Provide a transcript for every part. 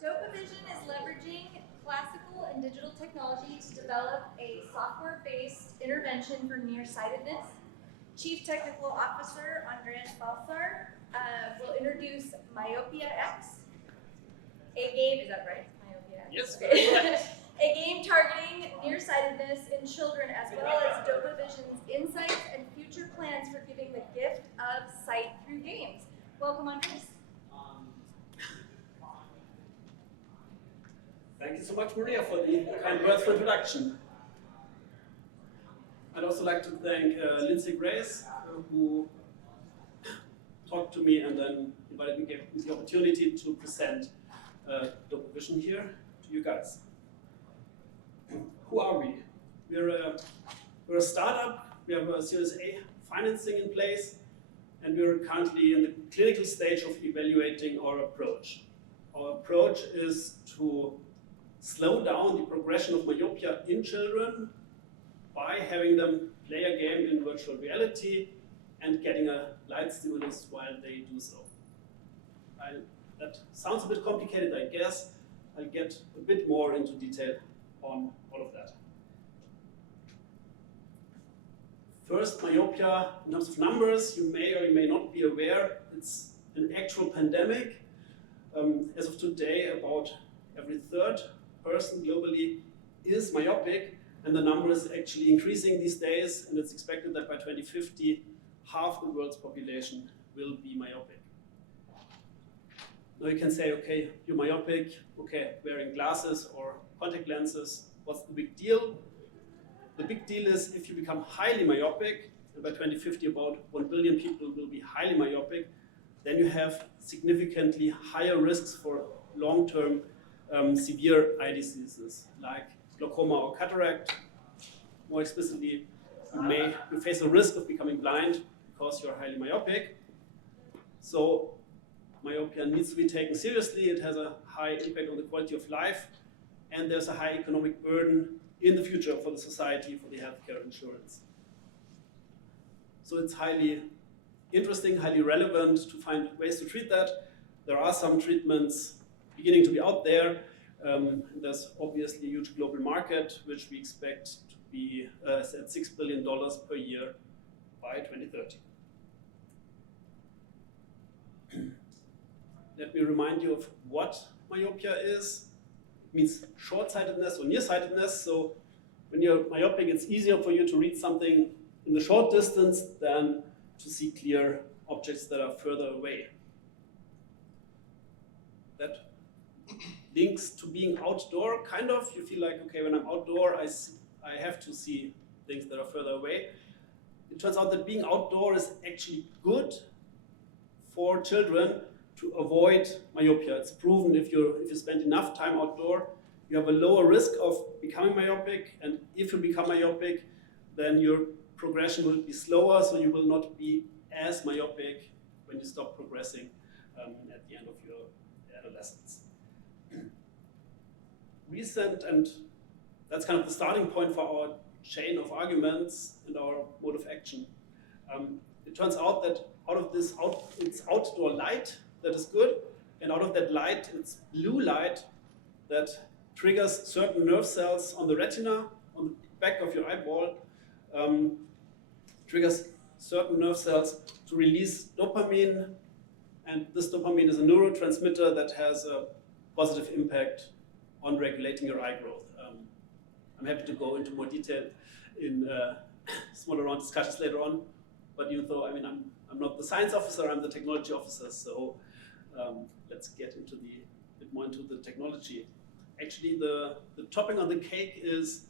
Dopavision is leveraging classical and digital technology to develop a software-based intervention for nearsightedness. Chief Technical Officer Andreas Balser will introduce MyopiaX, a game, is that right? MyopiaX? Yes. A game targeting nearsightedness in children, as well as Dopavision's insights and future plans for giving the gift of sight through games. Welcome, Andreas. Thank you so much, Maria, for the kind words for introduction. I'd also like to thank Lindsay Grace, who talked to me and then invited me, gave me the opportunity to present Dopavision here to you guys. Who are we? We're a startup. We have a Series A financing in place, and we're currently in the clinical stage of evaluating our approach. Our approach is to slow down the progression of myopia in children by having them play a game in virtual reality and getting a light stimulus while they do so. That sounds a bit complicated, I guess. I'll get a bit more into detail on all of that. First, myopia, in terms of numbers, you may or you may not be aware, it's an actual pandemic. As of today, about every third person globally is myopic, and the number is actually increasing these days, and it's expected that by 2050, half the world's population will be myopic. Now you can say, okay, you're myopic, okay, wearing glasses or contact lenses, what's the big deal? The big deal is if you become highly myopic, and by 2050 about 1 billion people will be highly myopic, then you have significantly higher risks for long-term severe eye diseases like glaucoma or cataract. More explicitly, you face a risk of becoming blind because you're highly myopic. So myopia needs to be taken seriously. It has a high impact on the quality of life, and there's a high economic burden in the future for the society, for the healthcare insurance. So it's highly interesting, highly relevant to find ways to treat that. There are some treatments beginning to be out there. There's obviously a huge global market, which we expect to be at $6 billion per year by 2030. Let me remind you of what myopia is. It means short-sightedness or nearsightedness. So when you're myopic, it's easier for you to read something in the short distance than to see clear objects that are further away. That links to being outdoor, kind of. You feel like, okay, when I'm outdoor, I have to see things that are further away. It turns out that being outdoor is actually good for children to avoid myopia. It's proven if you spend enough time outdoor, you have a lower risk of becoming myopic, and if you become myopic, then your progression will be slower, so you will not be as myopic when you stop progressing at the end of your adolescence. Recent, and that's kind of the starting point for our chain of arguments and our mode of action. It turns out that out of this, it's outdoor light that is good, and out of that light, it's blue light that triggers certain nerve cells on the retina, on the back of your eyeball, triggers certain nerve cells to release dopamine, and this dopamine is a neurotransmitter that has a positive impact on regulating your eye growth. I'm happy to go into more detail in smaller round discussions later on, but even though I'm not the science officer, I'm the technology officer, so let's get into a bit more into the technology. Actually, the topping on the cake is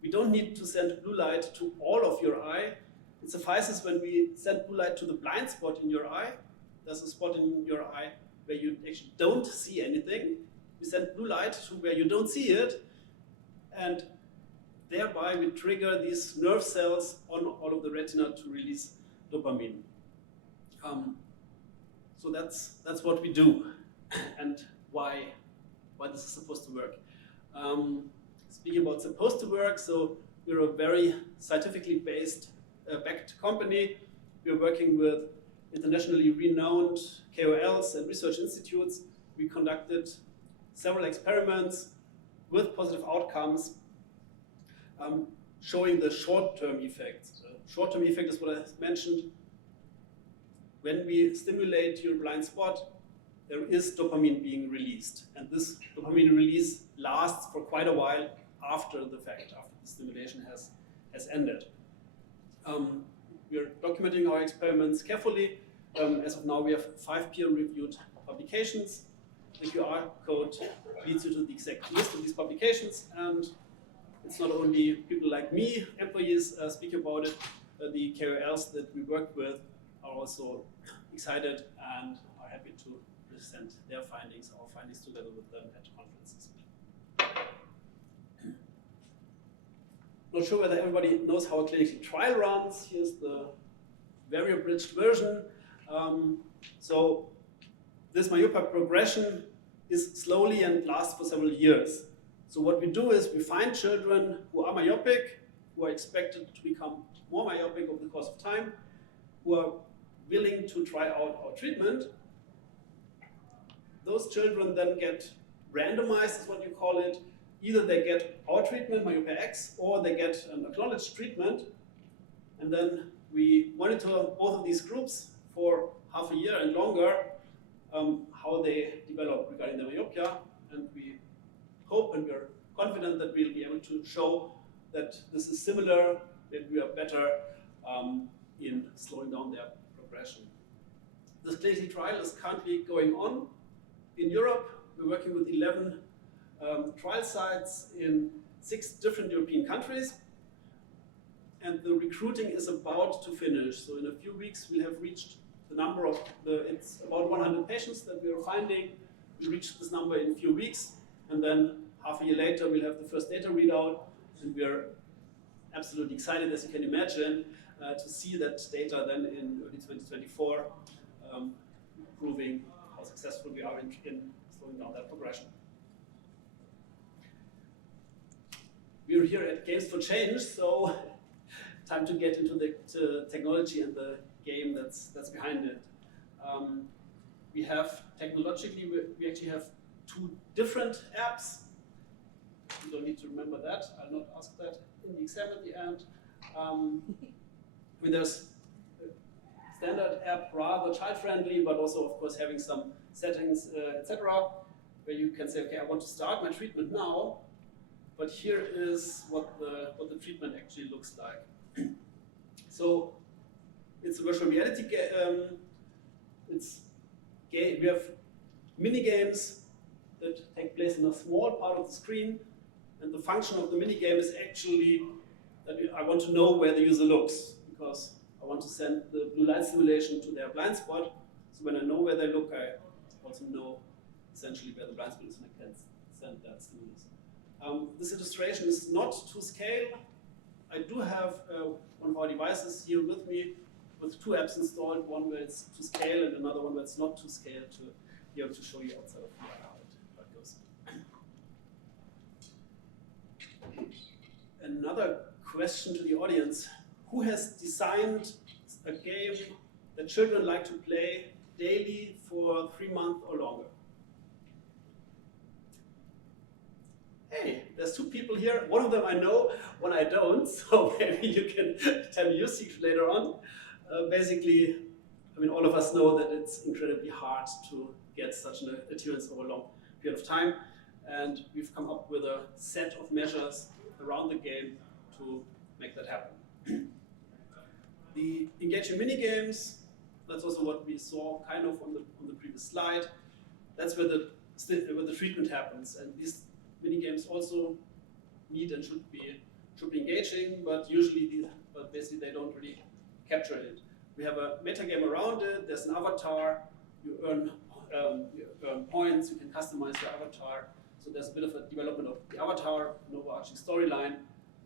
we don't need to send blue light to all of your eye. It suffices when we send blue light to the blind spot in your eye. There's a spot in your eye where you actually don't see anything. We send blue light to where you don't see it, and thereby we trigger these nerve cells on all of the retina to release dopamine. So that's what we do, and why this is supposed to work. Speaking about supposed to work, so we're a very scientifically backed company. We're working with internationally renowned KOLs and research institutes. We conducted several experiments with positive outcomes showing the short-term effects. The short-term effect is what I mentioned. When we stimulate your blind spot, there is dopamine being released. And this dopamine release lasts for quite a while after the fact, after the stimulation has ended. We are documenting our experiments carefully. As of now, we have 5 peer-reviewed publications. The QR code leads you to the exact list of these publications. And it's not only people like me, employees, speak about it. The KOLs that we work with are also excited and are happy to present their findings, our findings together with them at conferences. Not sure whether everybody knows how a clinical trial runs. Here's the very abridged version. So this myopia progression is slowly and lasts for several years. So what we do is we find children who are myopic, who are expected to become more myopic over the course of time, who are willing to try out our treatment. Those children then get randomized, is what you call it. Either they get our treatment, MyopiaX, or they get an acknowledged treatment. And then we monitor both of these groups for half a year and longer, how they develop regarding their myopia. And we hope and we're confident that we'll be able to show that this is similar, that we are better in slowing down their progression. This clinical trial is currently going on in Europe. We're working with 11 trial sites in 6 different European countries. And the recruiting is about to finish. So in a few weeks, we'll have reached the number of, it's about 100 patients that we are finding. We reached this number in a few weeks. And then half a year later, we'll have the first data readout. And we are absolutely excited, as you can imagine, to see that data then in early 2024, proving how successful we are in slowing down that progression. We're here at Games for Change, so time to get into the technology and the game that's behind it. We have, technologically, we actually have 2 different apps. You don't need to remember that. I'll not ask that in the exam at the end. There's a standard app, rather child-friendly, but also, of course, having some settings, etc., where you can say, okay, I want to start my treatment now, but here is what the treatment actually looks like. So it's a virtual reality game. We have mini games that take place in a small part of the screen, and the function of the mini game is actually that I want to know where the user looks, because I want to send the blue light stimulation to their blind spot. So when I know where they look, I also know essentially where the blind spot is, and I can send that stimulus. This illustration is not to scale. I do have one of our devices here with me with 2 apps installed, one where it's to scale and another one where it's not to scale, to be able to show you outside of here how it goes. Another question to the audience: who has designed a game that children like to play daily for 3 months or longer? Hey, there's 2 people here. One of them I know, one I don't, so maybe you can tell me your secret later on. Basically, I mean, all of us know that it's incredibly hard to get such an adherence over a long period of time, and we've come up with a set of measures around the game to make that happen. The engaging mini games, that's also what we saw kind of on the previous slide. That's where the treatment happens, and these mini games also need and should be engaging, but basically they don't really capture it. We have a meta game around it. There's an avatar. You earn points. You can customize your avatar. So there's a bit of a development of the avatar, an overarching storyline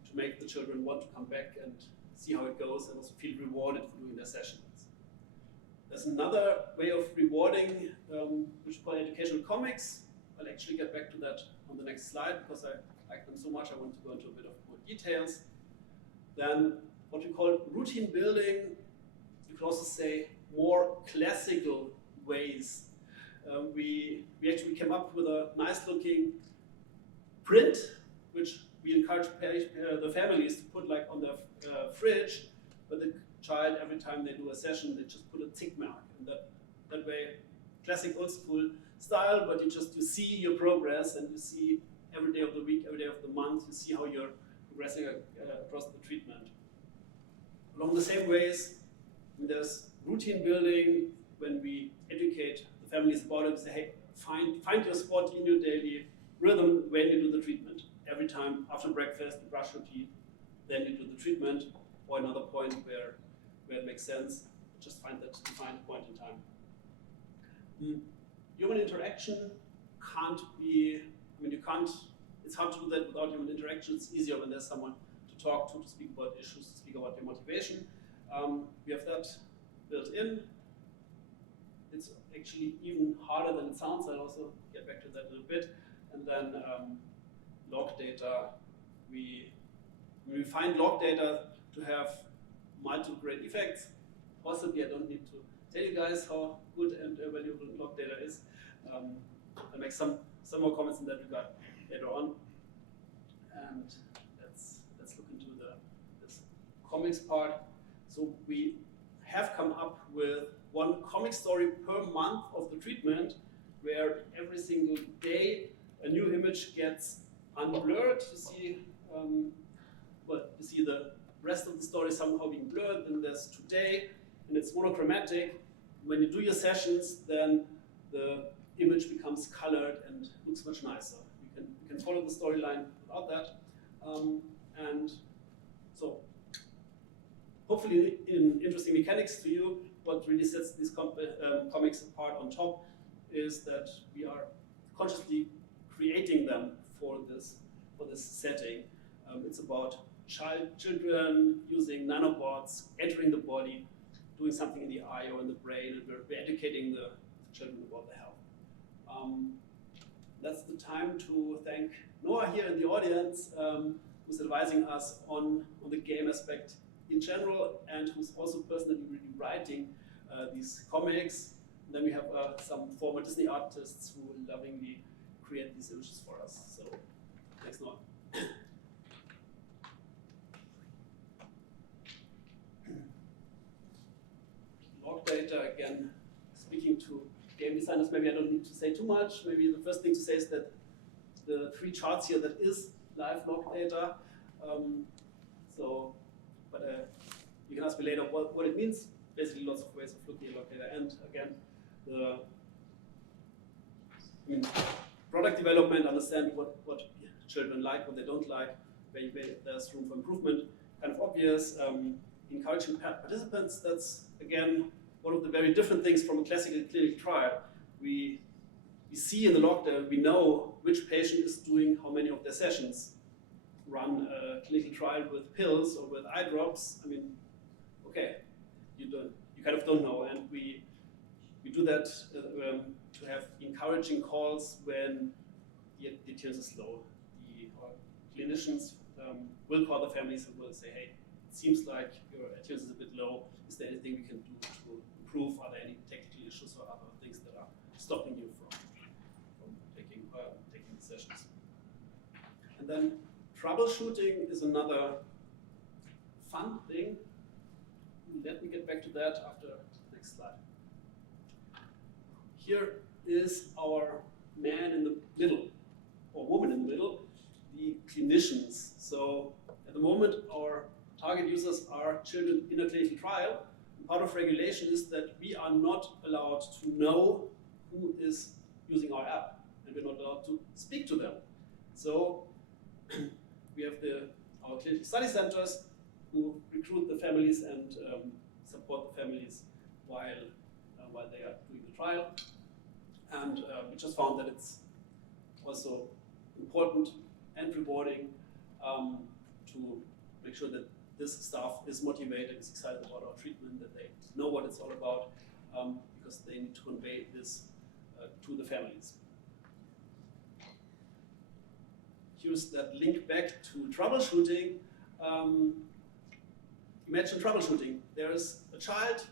to make the children want to come back and see how it goes, and also feel rewarded for doing their sessions. There's another way of rewarding, which is called educational comics. I'll actually get back to that on the next slide because I like them so much. I want to go into a bit of more details. Then what we call routine building. You could also say more classical ways we actually came up with a nice looking print, which we encourage the families to put like on their fridge, but the child, every time they do a session, they just put a tick mark. And that way, classic old school style, but you see your progress, and you see every day of the week, every day of the month, you see how you're progressing across the treatment. Along the same ways, there's routine building. When we educate the families about it, we say, hey, find your spot in your daily rhythm when you do the treatment. Every time after breakfast, you brush your teeth, then you do the treatment, or another point where it makes sense. Just find that defined point in time. Human interaction can't be, it's hard to do that without human interaction. It's easier when there's someone to talk to speak about issues, to speak about your motivation. We have that built in. It's actually even harder than it sounds. I'll also get back to that a little bit. And then log data. We find log data to have multiple great effects. Possibly, I don't need to tell you guys how good and valuable log data is. I'll make some more comments in that regard later on. And let's look into this comics part. So we have come up with one comic story per month of the treatment, where every single day a new image gets unblurred. You see, you see the rest of the story somehow being blurred. Then there's today, and it's monochromatic. When you do your sessions, then the image becomes colored and looks much nicer. You can follow the storyline without that, and so hopefully in interesting mechanics to you. What really sets these comics apart on top is that we are consciously creating them for this setting. It's about children using nanobots, entering the body, doing something in the eye or in the brain, and we're educating the children about their health. That's the time to thank Noah here in the audience, who's advising us on the game aspect in general, and who's also personally really writing these comics. And then we have some former Disney artists who lovingly create these images for us. So thanks, Noah. Log data, again, speaking to game designers, maybe I don't need to say too much. Maybe the first thing to say is that the 3 charts here, that is live log data. You can ask me later what it means. Basically, lots of ways of looking at log data. And again, product development, understand what children like, what they don't like, where there's room for improvement. Kind of obvious. Encouraging participants, that's again one of the very different things from a classical clinical trial. We see in the log data, we know which patient is doing how many of their sessions. Run a clinical trial with pills or with eye drops. Okay, you kind of don't know, and we do that to have encouraging calls when the adherence is low. Our clinicians will call the families and will say, hey, it seems like your adherence is a bit low. Is there anything we can do to improve? Are there any technical issues or other things that are stopping you from taking the sessions? And then troubleshooting is another fun thing. Let me get back to that after the next slide. Here is our man in the middle, or woman in the middle, the clinicians. So at the moment, our target users are children in a clinical trial. And part of regulation is that we are not allowed to know who is using our app, and we're not allowed to speak to them. So we have our clinical study centers who recruit the families and support the families while they are doing the trial. And we just found that it's also important and rewarding to make sure that this staff is motivated, is excited about our treatment, that they know what it's all about, because they need to convey this to the families. Here's that link back to troubleshooting. Imagine troubleshooting. There's a child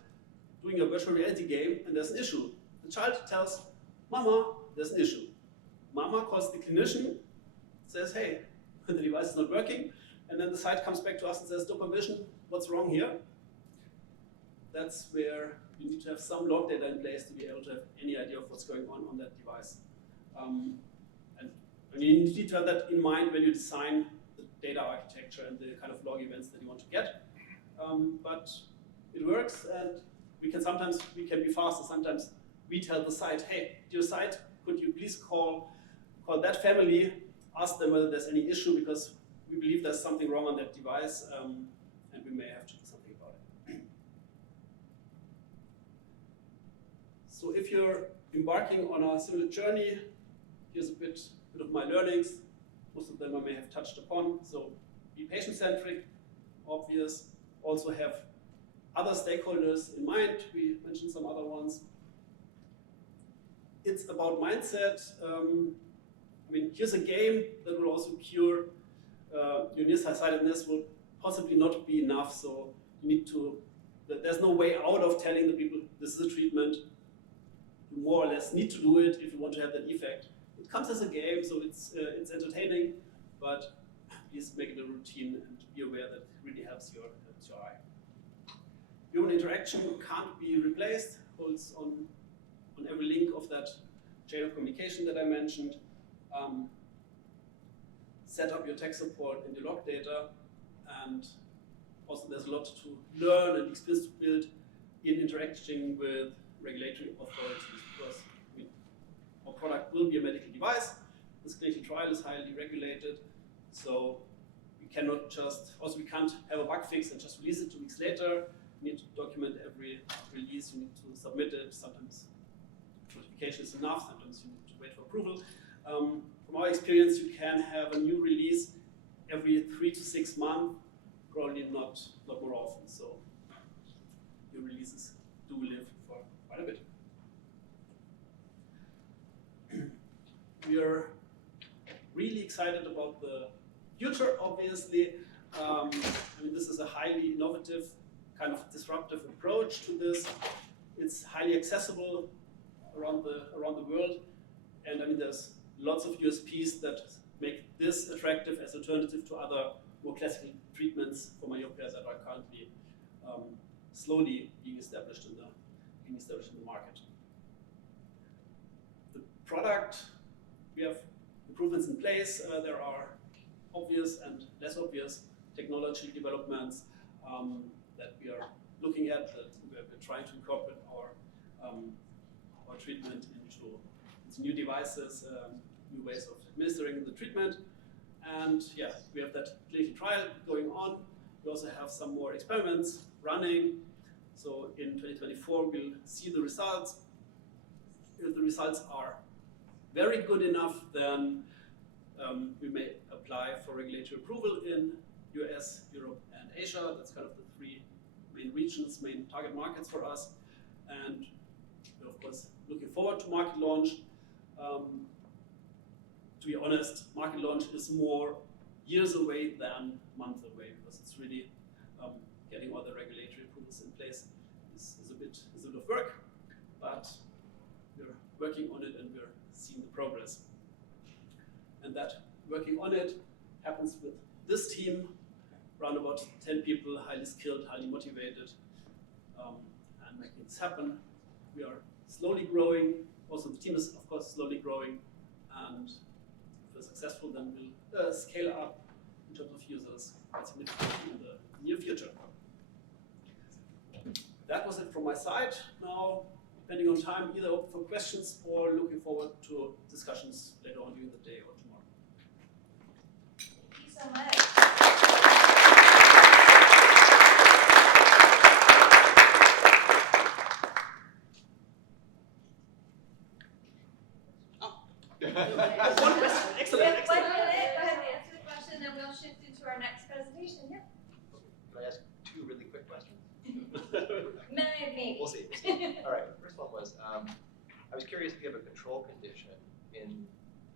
doing a virtual reality game and there's an issue. The child tells Mama, there's an issue. Mama calls the clinician, says, hey, the device is not working, and then the site comes back to us and says, Dopavision, what's wrong here? That's where you need to have some log data in place to be able to have any idea of what's going on that device. And you need to have that in mind when you design the data architecture and the kind of log events that you want to get. But it works, and we can be faster. Sometimes we tell the site, hey, dear site, could you please call that family, ask them whether there's any issue, because we believe there's something wrong on that device, and we may have to do something about it. So if you're embarking on a similar journey, here's a bit of my learnings. Most of them I may have touched upon. So be patient-centric, obvious. Also have other stakeholders in mind. We mentioned some other ones. It's about mindset. I mean, here's a game that will also cure your nearsightedness will possibly not be enough. So you need to, there's no way out of telling the people this is a treatment. You more or less need to do it if you want to have that effect. It comes as a game, so it's entertaining, but please make it a routine and be aware that it really helps your eye. Human interaction can't be replaced. Holds on every link of that chain of communication that I mentioned. Set up your tech support and your log data, and also there's a lot to learn and experience to build in interacting with regulatory authorities, because our product will be a medical device. This clinical trial is highly regulated, so we cannot we can't have a bug fix and just release it 2 weeks later. You need to document every release, you need to submit it. Sometimes notification is enough, sometimes you need to wait for approval. From our experience, you can have a new release every 3 to 6 months, probably not more often. So your releases do live for quite a bit. We are really excited about the future, obviously. I mean, this is a highly innovative, kind of disruptive approach to this. It's highly accessible around the world, and I mean, there's lots of USPs that make this attractive as alternative to other more classical treatments for myopia that are currently slowly being established in the market. The product, we have improvements in place. There are obvious and less obvious technology developments that we are looking at, that we're trying to incorporate our treatment into new devices, new ways of administering the treatment. And yeah, we have that clinical trial going on. We also have some more experiments running. So in 2024, we'll see the results. If the results are very good enough, then we may apply for regulatory approval in US, Europe, and Asia. That's kind of the 3 main regions, main target markets for us. And we're, of course, looking forward to market launch. To be honest, market launch is more years away than months away, because it's really getting all the regulatory approvals in place is a bit of work, but we're working on it and we're seeing the progress. And that working on it happens with this team, around about 10 people, highly skilled, highly motivated, and making this happen. We are slowly growing. Also, the team is, of course, slowly growing, and if we're successful, then we'll scale up in terms of users quite significantly in the near future. That was it from my side. Now, depending on time, either open for questions or looking forward to discussions later on during the day or tomorrow. Thank you so much. One question. Excellent. We have 1 Excellent. minute. Go ahead and answer the question, then we'll shift into our next presentation. Yeah. Can I ask 2 really quick questions? Maybe. We'll see. All right. The first one was, I was curious if you have a control condition in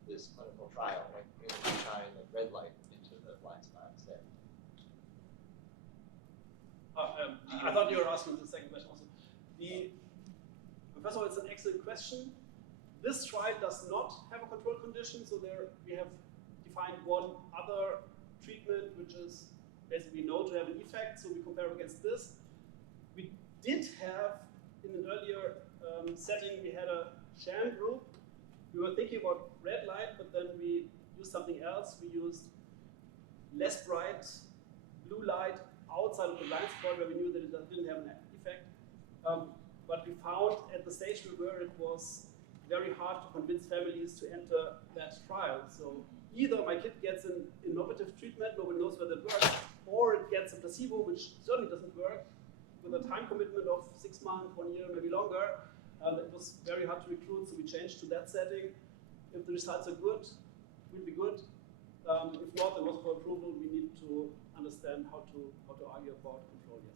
this clinical trial, like maybe shine the red light into the blind spot instead. I thought you were asking the second question also. First of all, it's an excellent question. This trial does not have a control condition, so there we have defined one other treatment which is basically known to have an effect, so we compare against this. We did have, in an earlier setting, we had a sham group. We were thinking about red light, but then we used something else. We used less bright blue light outside of the blind spot where we knew that it didn't have an effect. But we found at the stage we were, it was very hard to convince families to enter that trial. So either my kid gets an innovative treatment, nobody knows whether it works, or it gets a placebo, which certainly doesn't work, with a time commitment of 6 months, 1 year, maybe longer. It was very hard to recruit, so we changed to that setting. If the results are good, it will be good. If not, and also for approval, we need to understand how to argue about control, yes.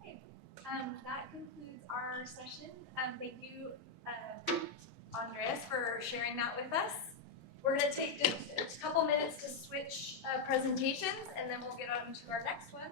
Okay, that concludes our session. Thank you, Andreas, for sharing that with us. We're going to take just a couple minutes to switch presentations, and then we'll get on to our next one.